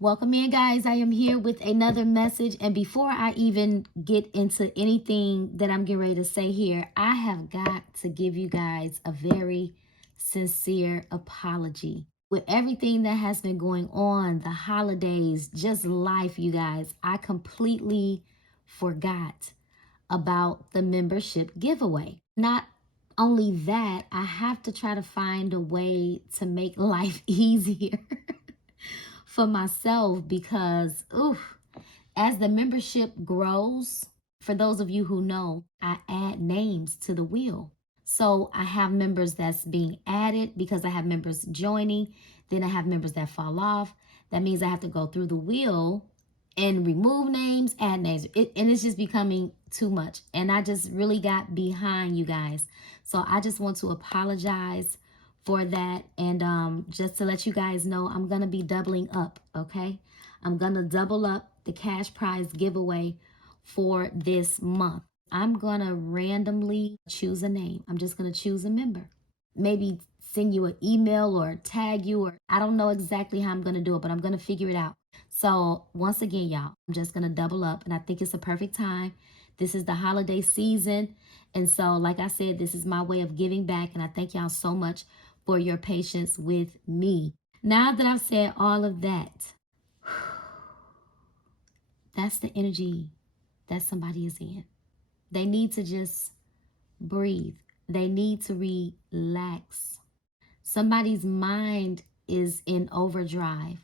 Welcome in, guys. I am here with another message. And before I even get into anything that I'm getting ready to say here, I have got to give you guys a very sincere apology. With everything that has been going on, the holidays, just life, you guys, I completely forgot about the membership giveaway. Not only that, I have to try to find a way to make life easier for myself because, as the membership grows, for those of you who know, I add names to the wheel. So I have members that's being added because I have members joining. Then I have members that fall off. That means I have to go through the wheel and remove names, add names. And it's just becoming too much. And I just really got behind, you guys. So I just want to apologize for that. And just to let you guys know, I'm going to be doubling up, okay? I'm going to double up the cash prize giveaway for this month. I'm going to randomly choose a name. I'm just going to choose a member. Maybe send you an email or tag you, or I don't know exactly how I'm going to do it, but I'm going to figure it out. So once again, y'all, I'm just going to double up, and I think it's a perfect time. This is the holiday season. And so, like I said, this is my way of giving back, and I thank y'all so much for your patience with me. Now that I've said all of that, that's the energy that somebody is in. They need to just breathe. They need to relax. Somebody's mind is in overdrive,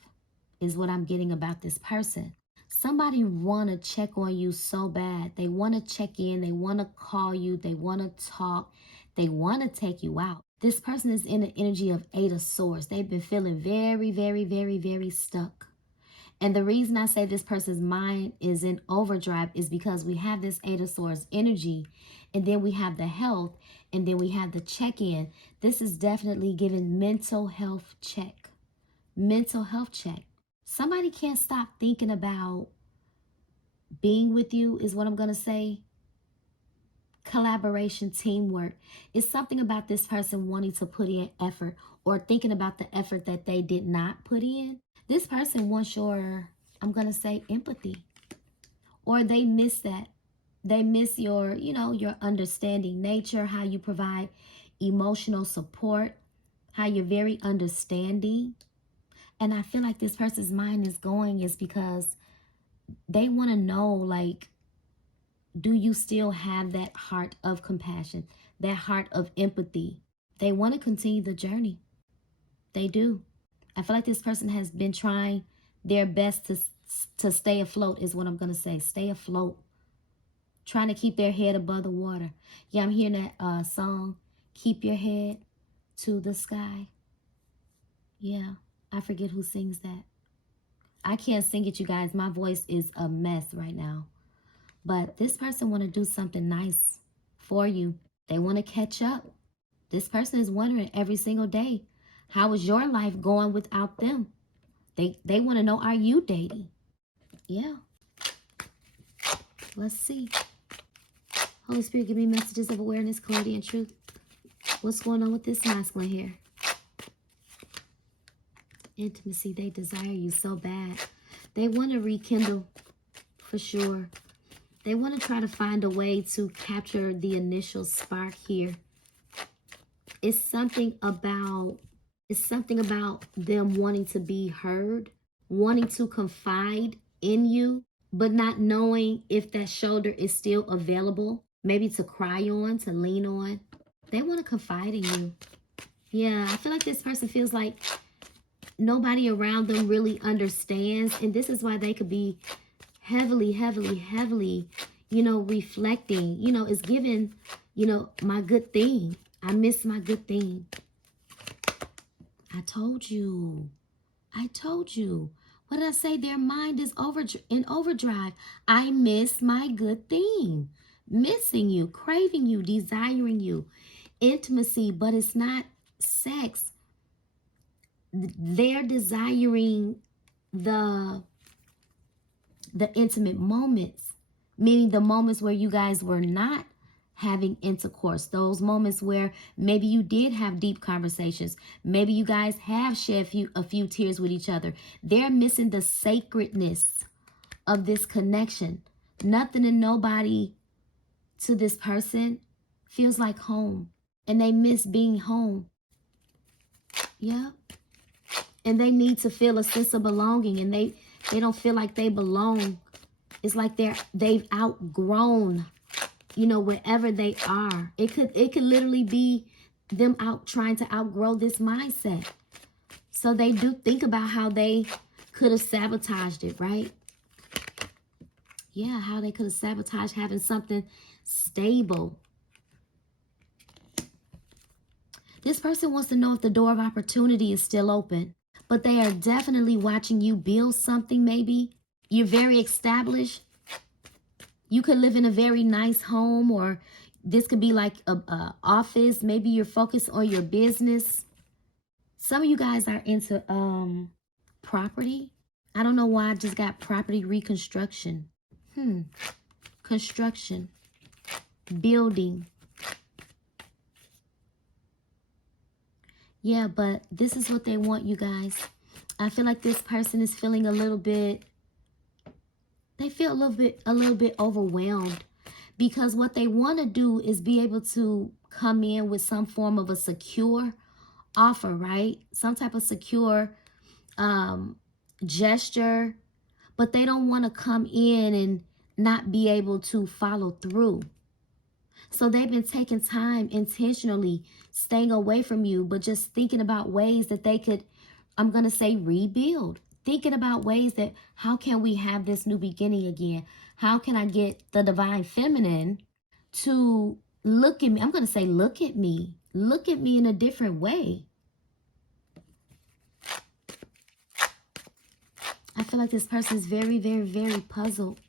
is what I'm getting about this person. Somebody want to check on you so bad. They want to check in. They want to call you. They want to talk. They want to take you out. This person is in the energy of Eight of Swords. They've been feeling very, very, very, very stuck. And the reason I say this person's mind is in overdrive is because we have this Eight of Swords energy, and then we have the health, and then we have the check-in. This is definitely giving mental health check. Mental health check. Somebody can't stop thinking about being with you is what I'm going to say. Collaboration, teamwork. It's something about this person wanting to put in effort or thinking about the effort that they did not put in. This person wants your, I'm going to say, empathy. Or they miss that. They miss your, your understanding nature, how you provide emotional support, how you're very understanding. And I feel like this person's mind is going is because they want to know, like, do you still have that heart of compassion, that heart of empathy? They want to continue the journey. They do. I feel like this person has been trying their best to stay afloat is what I'm going to say. Stay afloat. Trying to keep their head above the water. Yeah, I'm hearing that song, Keep Your Head to the Sky. Yeah, I forget who sings that. I can't sing it, you guys. My voice is a mess right now. But this person want to do something nice for you. They want to catch up. This person is wondering every single day, how is your life going without them? They want to know, are you dating? Yeah. Let's see. Holy Spirit, give me messages of awareness, clarity, and truth. What's going on with this masculine here? Intimacy. They desire you so bad. They want to rekindle for sure. They want to try to find a way to capture the initial spark here. It's something about them wanting to be heard, wanting to confide in you, but not knowing if that shoulder is still available, maybe to cry on, to lean on. They want to confide in you. Yeah, I feel like this person feels like nobody around them really understands, and this is why they could be heavily, reflecting. It's given, my good thing. I miss my good thing. I told you. What did I say? Their mind is in overdrive. I miss my good thing. Missing you, craving you, desiring you. Intimacy, but it's not sex. They're desiring the intimate moments, meaning the moments where you guys were not having intercourse, those moments where maybe you did have deep conversations, maybe you guys have shared a few tears with each other. They're missing the sacredness of this connection. Nothing and nobody to this person feels like home, and they miss being home. Yeah. And they need to feel a sense of belonging, and they don't feel like they belong. It's like they've outgrown, you know, wherever they are. It could literally be them trying to outgrow this mindset. So they do think about how they could have sabotaged it, right? Yeah, how they could have sabotaged having something stable. This person wants to know if the door of opportunity is still open, but they are definitely watching you build something. Maybe you're very established. You could live in a very nice home, or this could be like a office. Maybe you're focused on your business. Some of you guys are into property. I don't know why I just got property reconstruction. Construction, building. Yeah, but this is what they want, you guys. I feel like this person is feeling a little bit, they feel a little bit overwhelmed, because what they want to do is be able to come in with some form of a secure offer, right? Some type of secure gesture, but they don't want to come in and not be able to follow through. So they've been taking time intentionally, staying away from you, but just thinking about ways that they could, I'm going to say, rebuild. Thinking about ways that, how can we have this new beginning again? How can I get the divine feminine to look at me? I'm going to say, look at me in a different way. I feel like this person is very, very, very puzzled.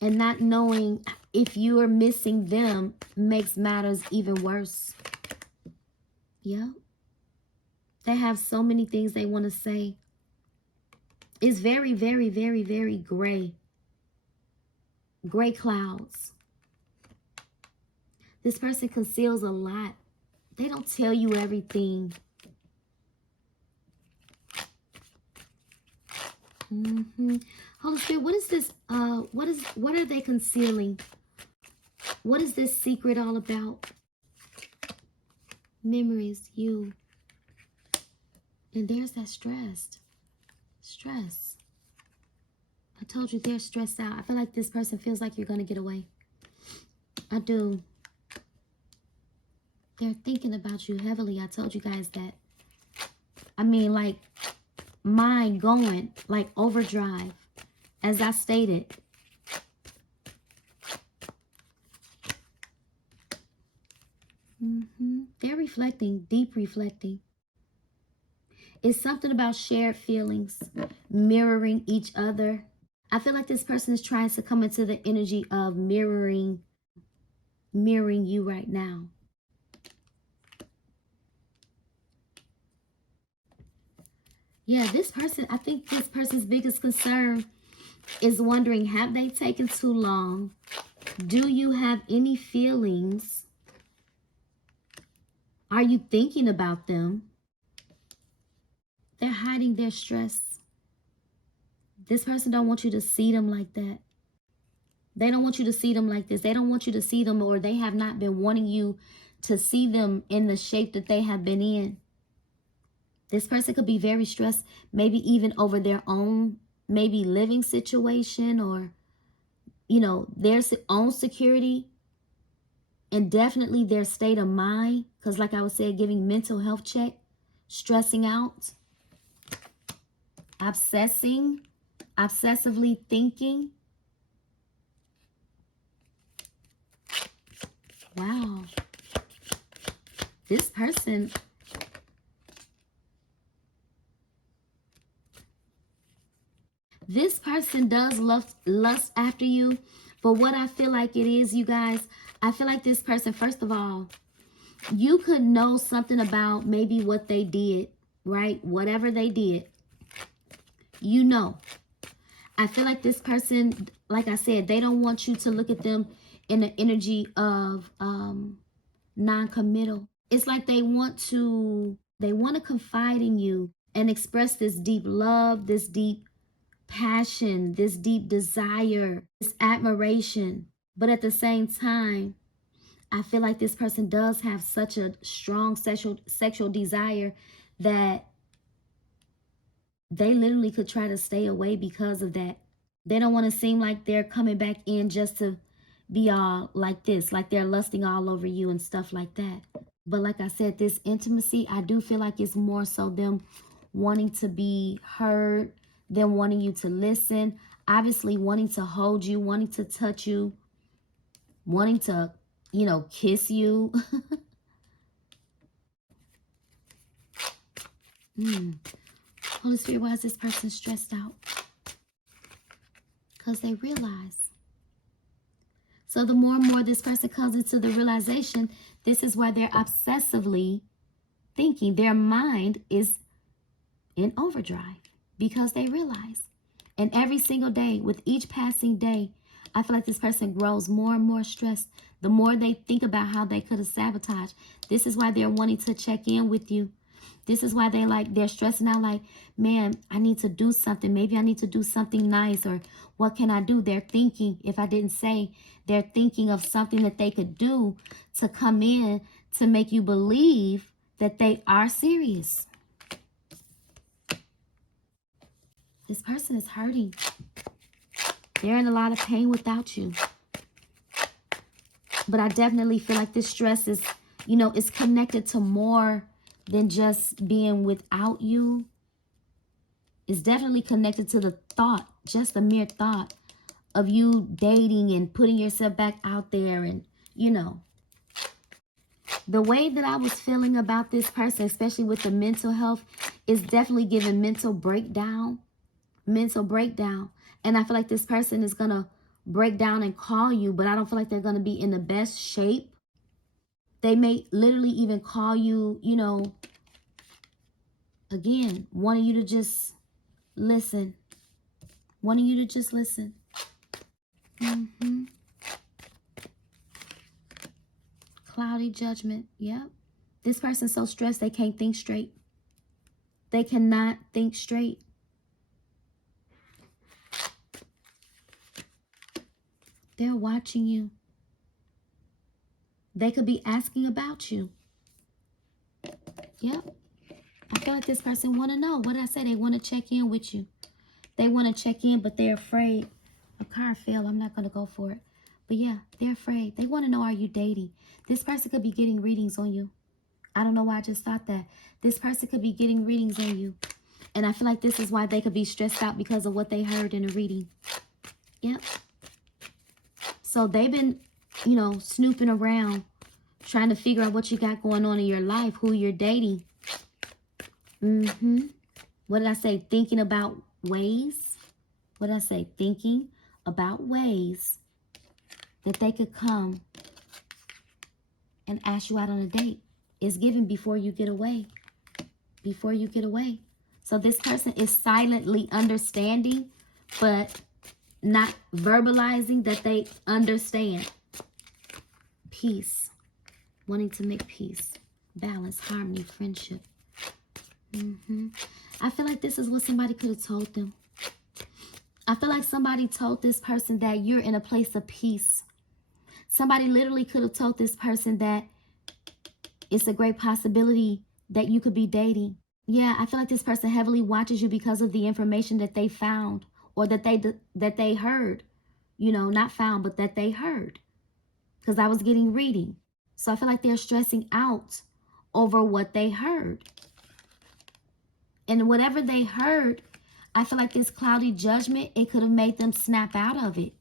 And not knowing if you are missing them makes matters even worse. Yeah. They have so many things they want to say. It's very, very, very, very gray. Gray clouds. This person conceals a lot. They don't tell you everything. Holy Spirit, what is this? What are they concealing? What is this secret all about? Memories, you. And there's that stress. Stress. I told you they're stressed out. I feel like this person feels like you're going to get away. I do. They're thinking about you heavily. I told you guys that. I mean, like, mind going, like overdrive, as I stated. They're reflecting, deep reflecting. It's something about shared feelings, mirroring each other. I feel like this person is trying to come into the energy of mirroring you right now. Yeah, this person, I think this person's biggest concern is wondering, have they taken too long? Do you have any feelings? Are you thinking about them? They're hiding their stress. This person don't want you to see them like that. They don't want you to see them like this. They don't want you to see them, or they have not been wanting you to see them in the shape that they have been in. This person could be very stressed, maybe even over their own, maybe living situation, or, you know, their own security, and definitely their state of mind. Because like I was saying, giving mental health check, stressing out, obsessively thinking. Wow. This person, does lust after you. But what I feel like it is, you guys, I feel like this person, first of all, you could know something about maybe what they did, right? Whatever they did, you know. I feel like this person, like I said, they don't want you to look at them in the energy of non-committal. It's like they want to confide in you and express this deep love, this deep passion, this deep desire, this admiration. But at the same time, I feel like this person does have such a strong sexual desire that they literally could try to stay away because of that. They don't want to seem like they're coming back in just to be all like this, like they're lusting all over you and stuff like that. But like I said, this intimacy, I do feel like it's more so them wanting to be heard, them wanting you to listen, obviously wanting to hold you, wanting to touch you, wanting to, you know, kiss you. Holy Spirit, why is this person stressed out? Because they realize. So the more and more this person comes into the realization, this is why they're obsessively thinking. Their mind is in overdrive because they realize. And every single day, with each passing day, I feel like this person grows more and more stressed. The more they think about how they could have sabotaged. This is why they're wanting to check in with you. This is why they're stressing out like, man, I need to do something. Maybe I need to do something nice, or what can I do? They're thinking, if I didn't say, they're thinking of something that they could do to come in to make you believe that they are serious. This person is hurting. They're in a lot of pain without you. But I definitely feel like this stress is, you know, it's connected to more than just being without you. It's definitely connected to the thought, just the mere thought of you dating and putting yourself back out there. And, you know, the way that I was feeling about this person, especially with the mental health, is definitely giving mental breakdown. And I feel like this person is going to break down and call you, but I don't feel like they're going to be in the best shape. They may literally even call you, you know, again, wanting you to just listen. Wanting you to just listen. Cloudy judgment. Yep. This person's so stressed they can't think straight. They cannot think straight. They're watching you. They could be asking about you. Yep. I feel like this person want to know. What did I say? They want to check in with you. They want to check in, but they're afraid. A card fell. I'm not going to go for it. But yeah, they're afraid. They want to know, are you dating? This person could be getting readings on you. I don't know why I just thought that. This person could be getting readings on you. And I feel like this is why they could be stressed out because of what they heard in a reading. Yep. So they've been, you know, snooping around, trying to figure out what you got going on in your life, who you're dating. What did I say? Thinking about ways. What did I say? Thinking about ways that they could come and ask you out on a date. It's given before you get away. Before you get away. So this person is silently understanding, but not verbalizing that they understand. Peace. Wanting to make peace. Balance, harmony, friendship. I feel like this is what somebody could have told them. I feel like somebody told this person that you're in a place of peace. Somebody literally could have told this person that it's a great possibility that you could be dating. Yeah, I feel like this person heavily watches you because of the information that they found or that they heard. You know, not found, but that they heard. Because I was getting reading. So I feel like they're stressing out over what they heard. And whatever they heard, I feel like this cloudy judgment, it could have made them snap out of it.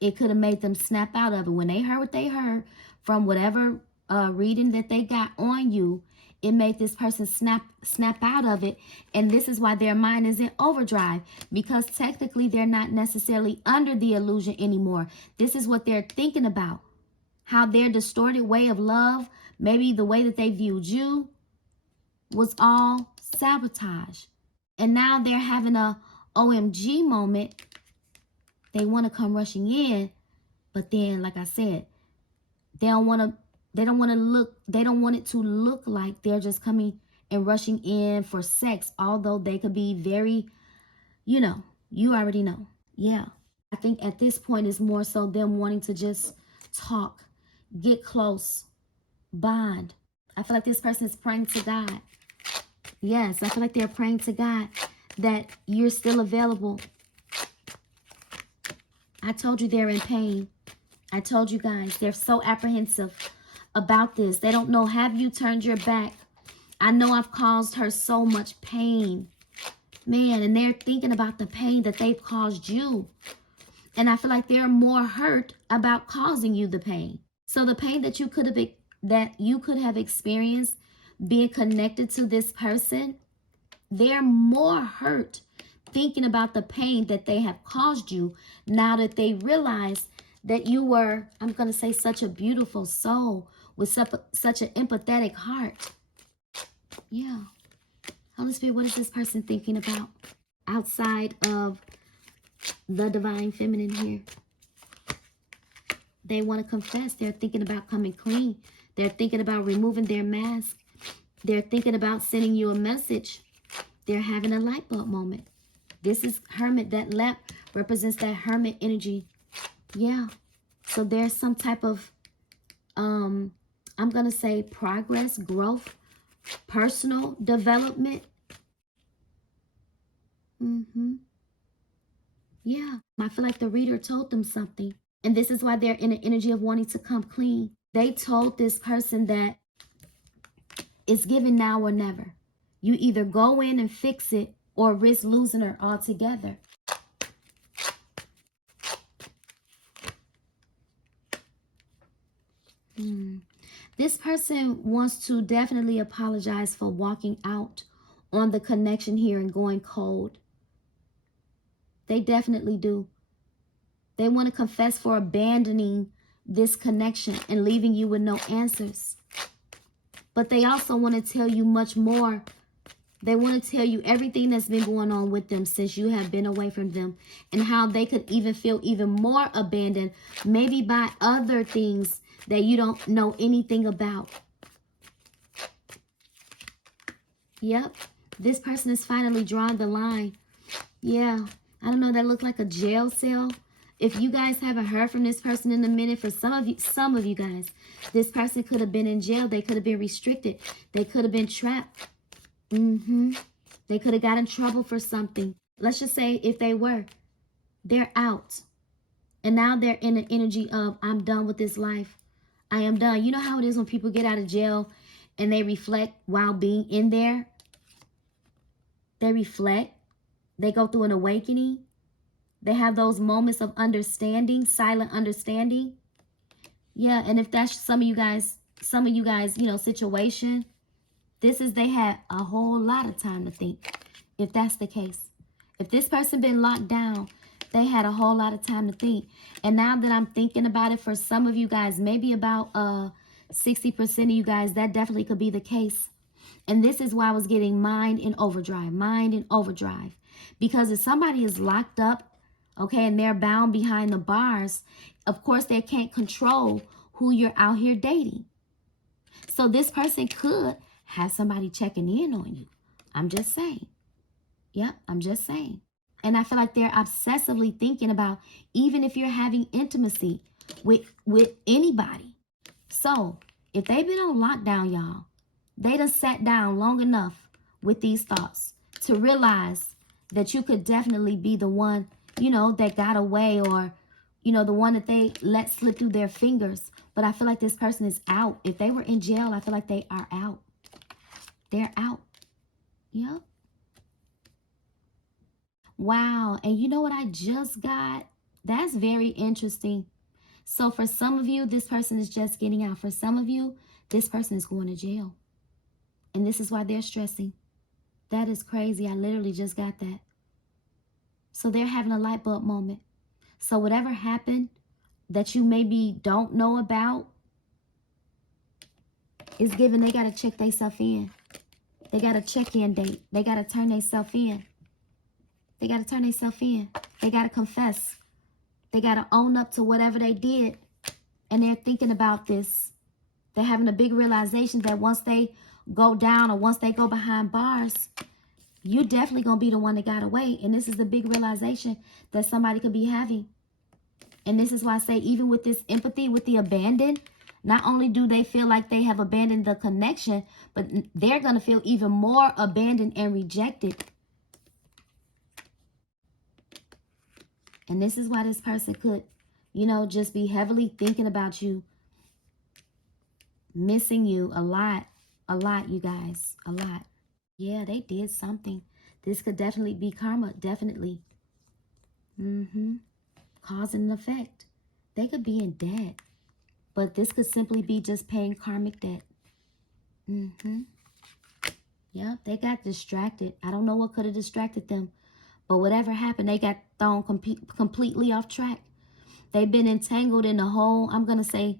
It could have made them snap out of it. When they heard what they heard from whatever reading that they got on you, it made this person snap out of it. And this is why their mind is in overdrive, because technically they're not necessarily under the illusion anymore. This is what they're thinking about. How their distorted way of love, maybe the way that they viewed you, was all sabotage. And now they're having a OMG moment. They want to come rushing in, but then, like I said, they don't want it to look like they're just coming and rushing in for sex, although they could be very, you already know. Yeah. I think at this point is more so them wanting to just talk, get close, bond. I feel like this person is praying to God. Yes, I feel like they're praying to God that you're still available. I told you they're in pain. I told you guys, they're so apprehensive about this. They don't know, have you turned your back? I know I've caused her so much pain. Man, and they're thinking about the pain that they've caused you. And I feel like they're more hurt about causing you the pain. So the pain that you could have experienced being connected to this person, they're more hurt thinking about the pain that they have caused you now that they realize that you were, I'm going to say, such a beautiful soul with such an empathetic heart. Yeah. Holy Spirit, what is this person thinking about outside of the divine feminine here? They want to confess. They're thinking about coming clean. They're thinking about removing their mask. They're thinking about sending you a message. They're having a light bulb moment. This is Hermit. That lamp represents that Hermit energy. Yeah. So there's some type of, I'm going to say progress, growth, personal development. Yeah. I feel like the reader told them something. And this is why they're in an energy of wanting to come clean. They told this person that it's given now or never. You either go in and fix it or risk losing her altogether. This person wants to definitely apologize for walking out on the connection here and going cold. They definitely do. They want to confess for abandoning this connection and leaving you with no answers. But they also want to tell you much more. They want to tell you everything that's been going on with them since you have been away from them, and how they could even feel even more abandoned, maybe by other things that you don't know anything about. Yep. This person is finally drawing the line. Yeah. I don't know. That looked like a jail cell. If you guys haven't heard from this person in a minute, for some of you guys, this person could have been in jail. They could have been restricted. They could have been trapped. They could have got in trouble for something. Let's just say if they were, they're out. And now they're in an energy of, I'm done with this life. I am done. You know how it is when people get out of jail and they reflect while being in there? They reflect. They go through an awakening. They have those moments of understanding, silent understanding. Yeah, and if that's some of you guys, situation, this is, they had a whole lot of time to think, if that's the case. If this person been locked down, they had a whole lot of time to think. And now that I'm thinking about it, for some of you guys, maybe about 60% of you guys, that definitely could be the case. And this is why I was getting mind in overdrive. Because if somebody is locked up, okay, and they're bound behind the bars, of course they can't control who you're out here dating. So this person could have somebody checking in on you. I'm just saying. Yep, I'm just saying. And I feel like they're obsessively thinking about, even if you're having intimacy with anybody. So if they've been on lockdown, y'all, they done sat down long enough with these thoughts to realize that you could definitely be the one, that got away, or, the one that they let slip through their fingers. But I feel like this person is out. If they were in jail, I feel like they are out. They're out. Yep. Wow. And you know what I just got? That's very interesting. So for some of you, this person is just getting out. For some of you, this person is going to jail. And this is why they're stressing. That is crazy. I literally just got that. So they're having a light bulb moment. So whatever happened that you maybe don't know about is given. They got to check themselves in. They got a check-in date. They got to turn themselves in. They got to turn themselves in. They got to confess. They got to own up to whatever they did. And they're thinking about this. They're having a big realization that once they go down or once they go behind bars, you're definitely going to be the one that got away. And this is the big realization that somebody could be having. And this is why I say, even with this empathy, with the abandon, not only do they feel like they have abandoned the connection, but they're going to feel even more abandoned and rejected. And this is why this person could, you know, just be heavily thinking about you, missing you a lot, you guys, a lot. Yeah, they did something. This could definitely be karma, definitely. Cause and effect. They could be in debt, but this could simply be just paying karmic debt. Yeah, they got distracted. I don't know what could have distracted them, but whatever happened, they got thrown completely off track. They've been entangled in a whole, I'm going to say,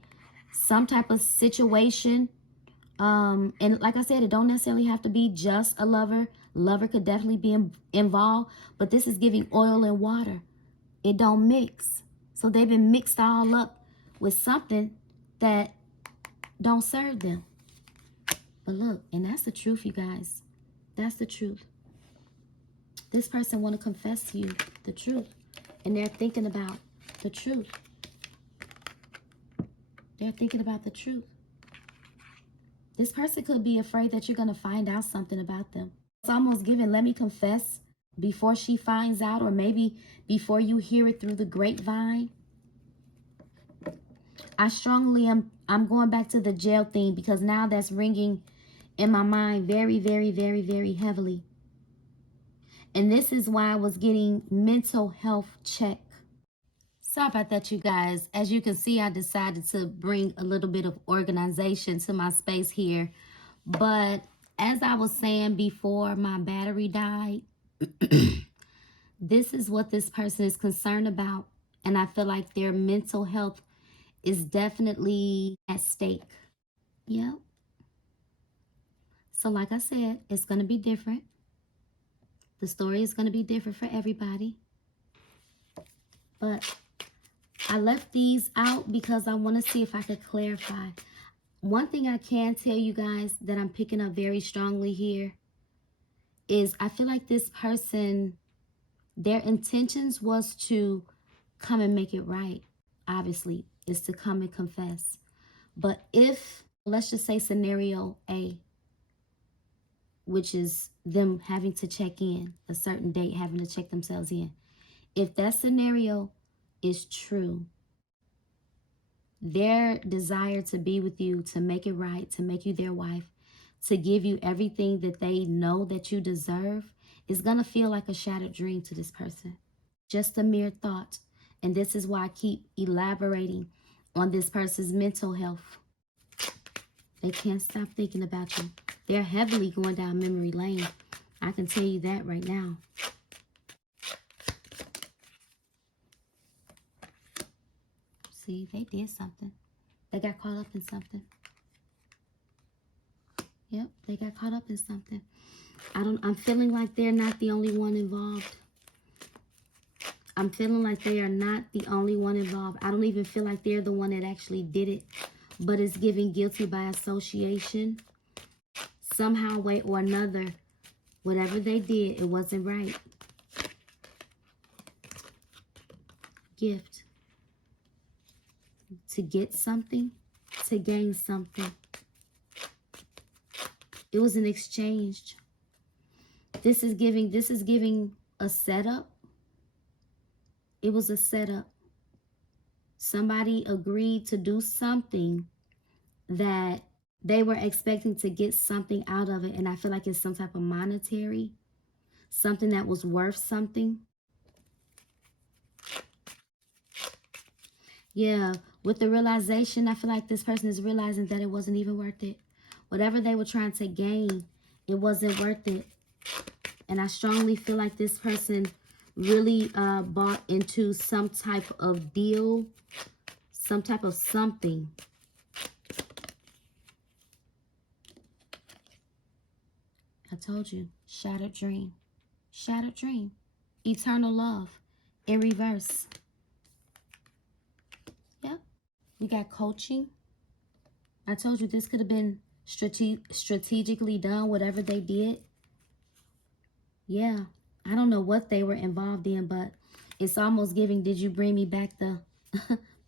some type of situation. And like I said, it don't necessarily have to be just a lover. Lover could definitely be involved, but this is giving oil and water. It don't mix. So they've been mixed all up with something that don't serve them. But look, and that's the truth, you guys. That's the truth. This person want to confess to you the truth. And they're thinking about the truth. They're thinking about the truth. This person could be afraid that you're going to find out something about them. It's almost giving, let me confess before she finds out, or maybe before you hear it through the grapevine. I strongly I'm going back to the jail thing, because now that's ringing in my mind very, very, very, very heavily. And this is why I was getting mental health check. Sorry about that, you guys. As you can see, I decided to bring a little bit of organization to my space here. But as I was saying before my battery died, this is what this person is concerned about. And I feel like their mental health is definitely at stake. Yep. So like I said, it's going to be different. The story is going to be different for everybody. But I left these out because I want to see if I could clarify. One thing I can tell you guys that I'm picking up very strongly here is I feel like this person, their intentions was to come and make it right. Obviously, is to come and confess. But if, let's just say scenario A, which is them having to check in, a certain date, having to check themselves in. If that scenario is true, their desire to be with you, to make it right, to make you their wife, to give you everything that they know that you deserve, is going to feel like a shattered dream to this person. Just a mere thought. And this is why I keep elaborating on this person's mental health. They can't stop thinking about you. They're heavily going down memory lane. I can tell you that right now. See, they did something. They got caught up in something. Yep, they got caught up in something. I'm feeling like they're not the only one involved. I'm feeling like they are not the only one involved. I don't even feel like they're the one that actually did it. But it's giving guilty by association. Somehow, way or another, whatever they did, it wasn't right. Gift. To get something, to gain something. It was an exchange. This is giving a setup. It was a setup. Somebody agreed to do something that they were expecting to get something out of it. And I feel like it's some type of monetary, something that was worth something. Yeah, with the realization, I feel like this person is realizing that it wasn't even worth it. Whatever they were trying to gain, it wasn't worth it. And I strongly feel like this person really bought into some type of deal, some type of something. I told you, shattered dream. Shattered dream. Eternal love in reverse. Yep. We got coaching. I told you this could have been strategically done, whatever they did. Yeah. I don't know what they were involved in, but it's almost giving, did you bring me back the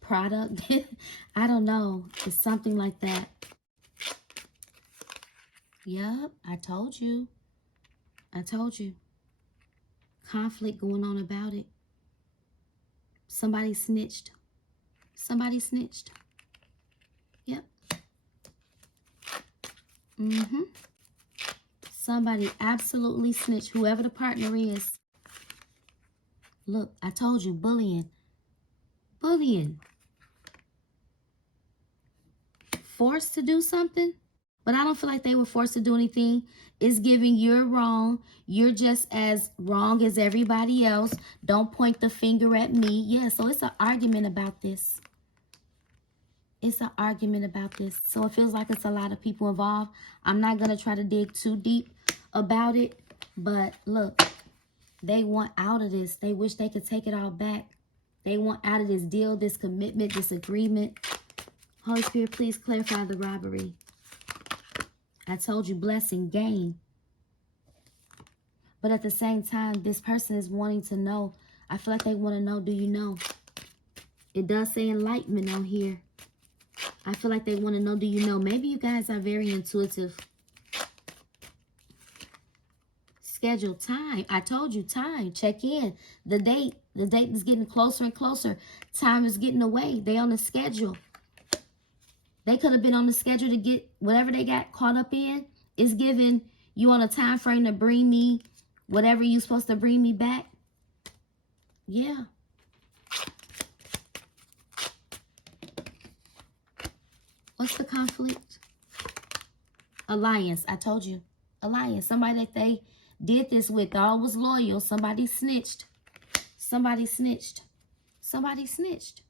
product? I don't know. It's something like that. Yep. I told you. I told you. Conflict going on about it. Somebody snitched. Somebody snitched. Yep. Somebody absolutely snitched. Whoever the partner is. Look, I told you, bullying. Bullying. Forced to do something? But I don't feel like they were forced to do anything. It's giving you're wrong. You're just as wrong as everybody else. Don't point the finger at me. Yeah, so it's an argument about this. It's an argument about this. So it feels like it's a lot of people involved. I'm not going to try to dig too deep about it. But look, they want out of this. They wish they could take it all back. They want out of this deal, this commitment, this agreement. Holy Spirit, please clarify the robbery. I told you, blessing, gain. But at the same time, this person is wanting to know. I feel like they want to know, do you know? It does say enlightenment on here. I feel like they want to know, do you know? Maybe you guys are very intuitive. Schedule time. I told you, time. Check in. The date. The date is getting closer and closer. Time is getting away. They on the schedule. They could have been on the schedule to get whatever they got caught up in. It's giving you on a time frame to bring me whatever you're supposed to bring me back. Yeah. What's the conflict? Alliance. I told you. Alliance. Somebody that they did this with. All was loyal. Somebody snitched. Somebody snitched. Somebody snitched.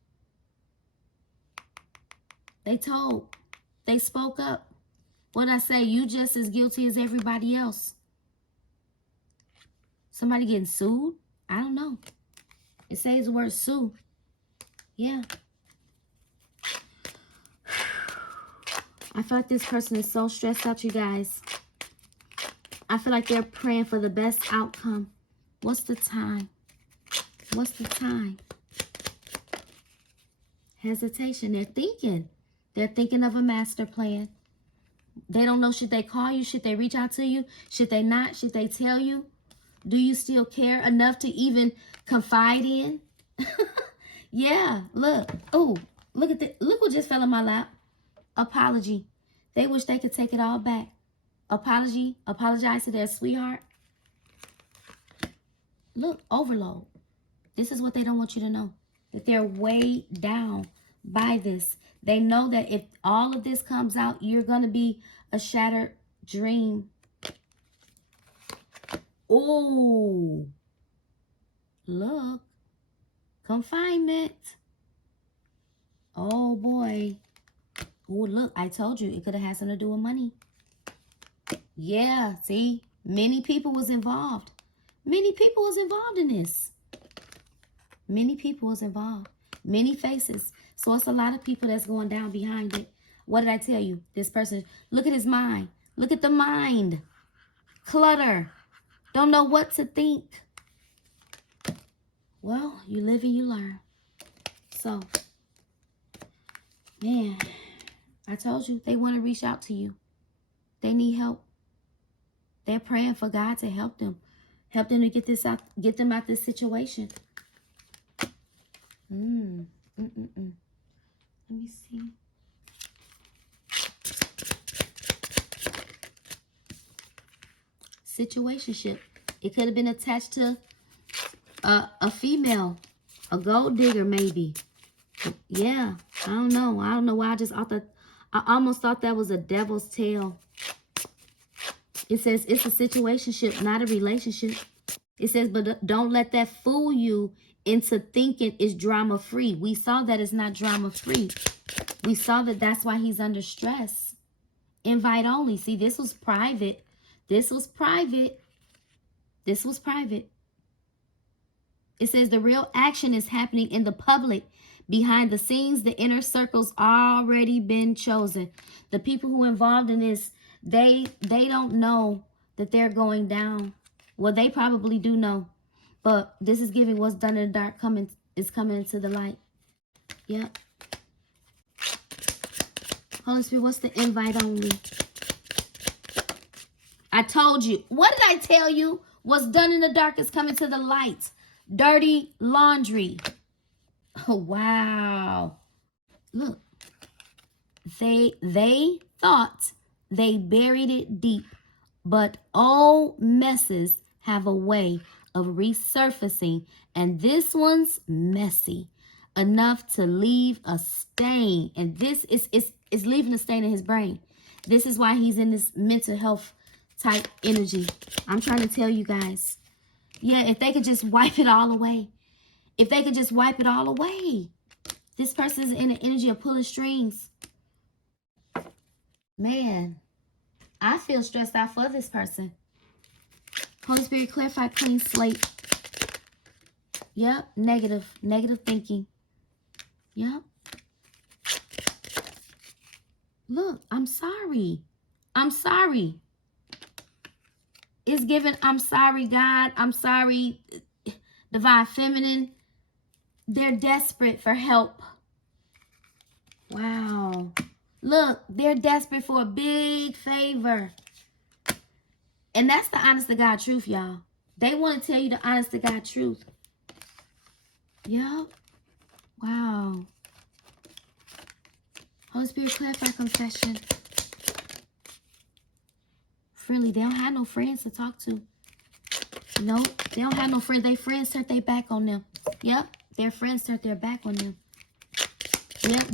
They told. They spoke up. What I say, you just as guilty as everybody else. Somebody getting sued? I don't know. It says the word sue. Yeah. I feel like this person is so stressed out, you guys. I feel like they're praying for the best outcome. What's the time? What's the time? Hesitation. They're thinking. They're thinking of a master plan. They don't know, should they call you? Should they reach out to you? Should they not? Should they tell you? Do you still care enough to even confide in? Yeah, look. Oh, look at that. Look what just fell in my lap. Apology. They wish they could take it all back. Apology. Apologize to their sweetheart. Look, overload. This is what they don't want you to know. That they're weighed down by this. They know that if all of this comes out, you're going to be a shattered dream. Oh, look. Confinement. Oh, boy. Oh, look, I told you it could have had something to do with money. Yeah, see, many people was involved. Many people was involved in this. Many people was involved. Many faces. So it's a lot of people that's going down behind it. What did I tell you? This person, look at his mind. Look at the mind. Clutter. Don't know what to think. Well, you live and you learn. So, man, I told you they want to reach out to you. They need help. They're praying for God to help them. Help them to get this out, get them out this situation. Let me see. Situationship. It could have been attached to a female, a gold digger maybe. Yeah, I don't know. I don't know why I almost thought that was a devil's tale. It says it's a situationship, not a relationship. It says, but don't let that fool you into thinking it's drama-free. We saw that it's not drama-free. We saw that that's why he's under stress. Invite only. See, this was private. This was private. This was private. It says the real action is happening in the public. Behind the scenes, the inner circle's already been chosen. The people who are involved in this, they don't know that they're going down. Well, they probably do know. But this is giving what's done in the dark is coming into the light. Yep. Holy Spirit, what's the invite only? I told you. What did I tell you? What's done in the dark is coming to the light. Dirty laundry. Oh, wow. Look. They thought they buried it deep, but old messes have a way of resurfacing, and this one's messy enough to leave a stain. And this is leaving a stain in his brain. This is why he's in this mental health type energy. I'm trying to tell you guys. Yeah, if they could just wipe it all away. If they could just wipe it all away. This person is in the energy of pulling strings. Man, I feel stressed out for this person. Holy Spirit, clarify, clean slate. Yep, negative thinking. Yep. Look, I'm sorry. I'm sorry. It's given, I'm sorry, God. I'm sorry, Divine Feminine. They're desperate for help. Wow. Look, they're desperate for a big favor. And that's the honest to God truth, y'all. They want to tell you the honest to God truth. Yup. Wow. Holy Spirit, clarify, confession. Friendly. They don't have no friends to talk to. Nope. They don't have no friends. Their friends turned their back on them. Yep. Their friends turned their back on them. Yep.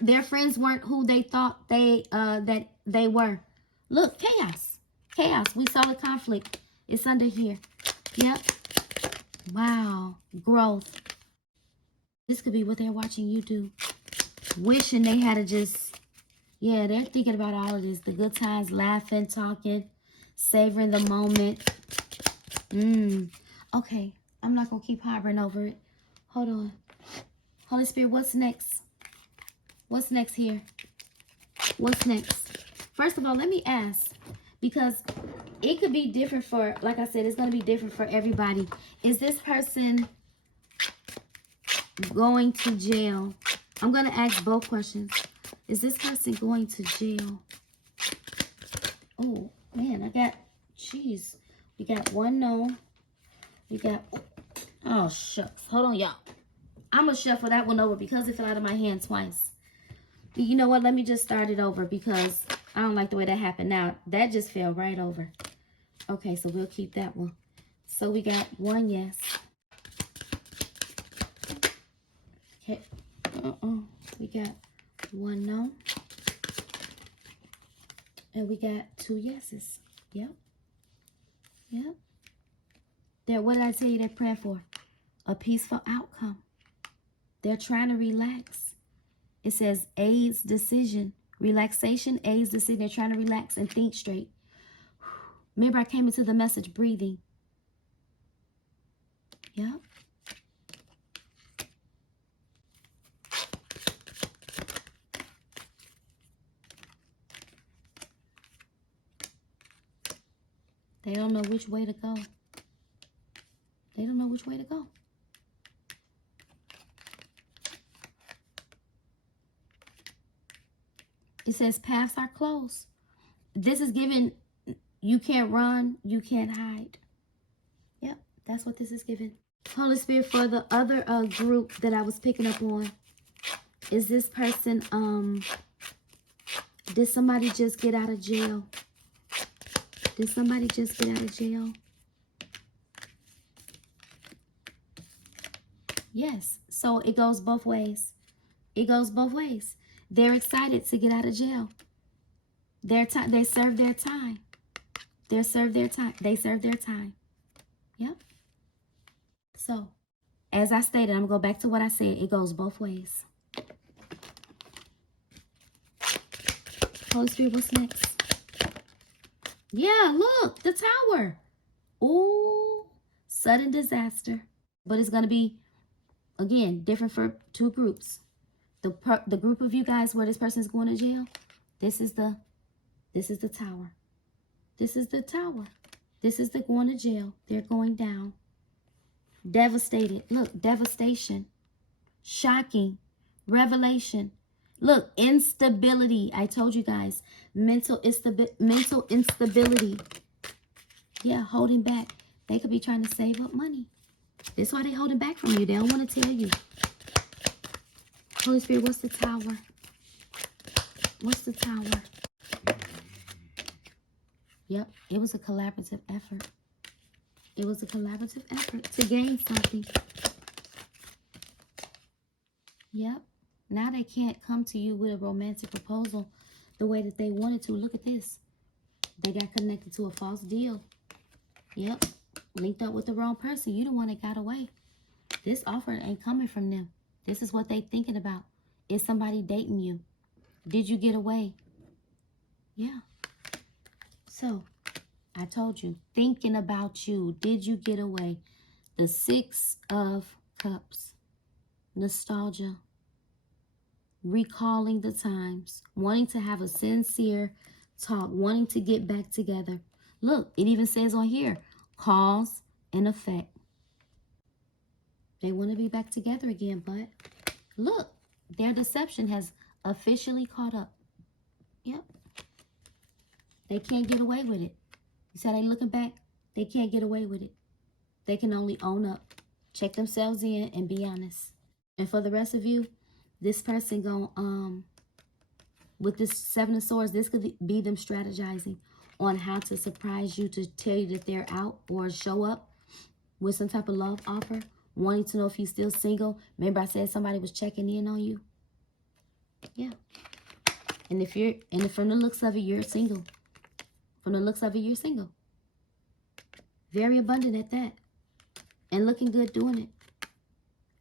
Their friends weren't who they thought that they were. Look, chaos. Chaos. We saw the conflict. It's under here. Yep. Wow. Growth. This could be what they're watching you do. Wishing they had to just, yeah, they're thinking about all of this. The good times, laughing, talking, savoring the moment. Okay. I'm not going to keep hovering over it. Hold on. Holy Spirit, what's next? What's next here? What's next? First of all, let me ask, because it could be different for, like I said, it's going to be different for everybody. Is this person going to jail? I'm going to ask both questions. Is this person going to jail? Oh, man, I got, jeez. We got one no. We got, oh, shucks. Hold on, y'all. I'm going to shuffle that one over because it fell out of my hand twice. You know what? Let me just start it over because I don't like the way that happened. Now, that just fell right over. Okay, so we'll keep that one. So we got one yes. Okay. We got one no. And we got two yeses. Yep. Yep. What did I tell you they're praying for? A peaceful outcome. They're trying to relax. It says aids decision. Relaxation aids decision. They're trying to relax and think straight. Remember, I came into the message breathing. Yep. They don't know which way to go. They don't know which way to go. It says paths are closed. This is given, you can't run, you can't hide. Yep, that's what this is given. Holy Spirit, for the other group that I was picking up on, is this person, did somebody just get out of jail? Did somebody just get out of jail? Yes, so it goes both ways. It goes both ways. They're excited to get out of jail. They serve their time. They serve their time. They serve their time. Yep. So, as I stated, I'm going to go back to what I said. It goes both ways. Holy Spirit, what's next? Yeah, look, the tower. Ooh, sudden disaster. But it's going to be, again, different for two groups. The group of you guys where this person is going to jail, this is the tower. This is the tower. This is the going to jail. They're going down. Devastated. Look, devastation. Shocking. Revelation. Look, instability. I told you guys. Mental instability. Yeah, holding back. They could be trying to save up money. That's why they're holding back from you. They don't want to tell you. Holy Spirit, what's the tower? What's the tower? Yep, it was a collaborative effort. It was a collaborative effort to gain something. Yep. Now they can't come to you with a romantic proposal the way that they wanted to. Look at this. They got connected to a false deal. Yep. Linked up with the wrong person. You the one that got away. This offer ain't coming from them. This is what they thinking about. Is somebody dating you? Did you get away? Yeah. So, I told you. Thinking about you. Did you get away? The 6 of Cups. Nostalgia. Recalling the times. Wanting to have a sincere talk. Wanting to get back together. Look, it even says on here. Cause and effect. They want to be back together again, but look, their deception has officially caught up. Yep. They can't get away with it. You see how they looking back? They can't get away with it. They can only own up. Check themselves in and be honest. And for the rest of you, this person going, with this 7 of Swords, this could be them strategizing on how to surprise you, to tell you that they're out or show up with some type of love offer. Wanting to know if you're still single. Remember I said somebody was checking in on you? Yeah. And if from the looks of it, you're single. From the looks of it, you're single. Very abundant at that. And looking good doing it.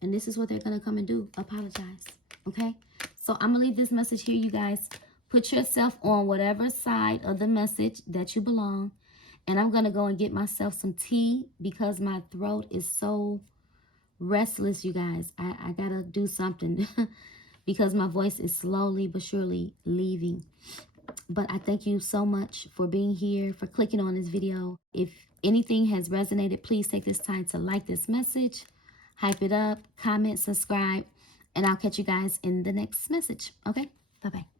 And this is what they're going to come and do. Apologize. Okay? So I'm going to leave this message here, you guys. Put yourself on whatever side of the message that you belong. And I'm going to go and get myself some tea because my throat is so restless, you guys. I gotta do something because my voice is slowly but surely leaving. But I thank you so much for being here, for clicking on this video. If anything has resonated, please take this time to like this message, hype it up, comment, subscribe, and I'll catch you guys in the next message. Okay, bye-bye.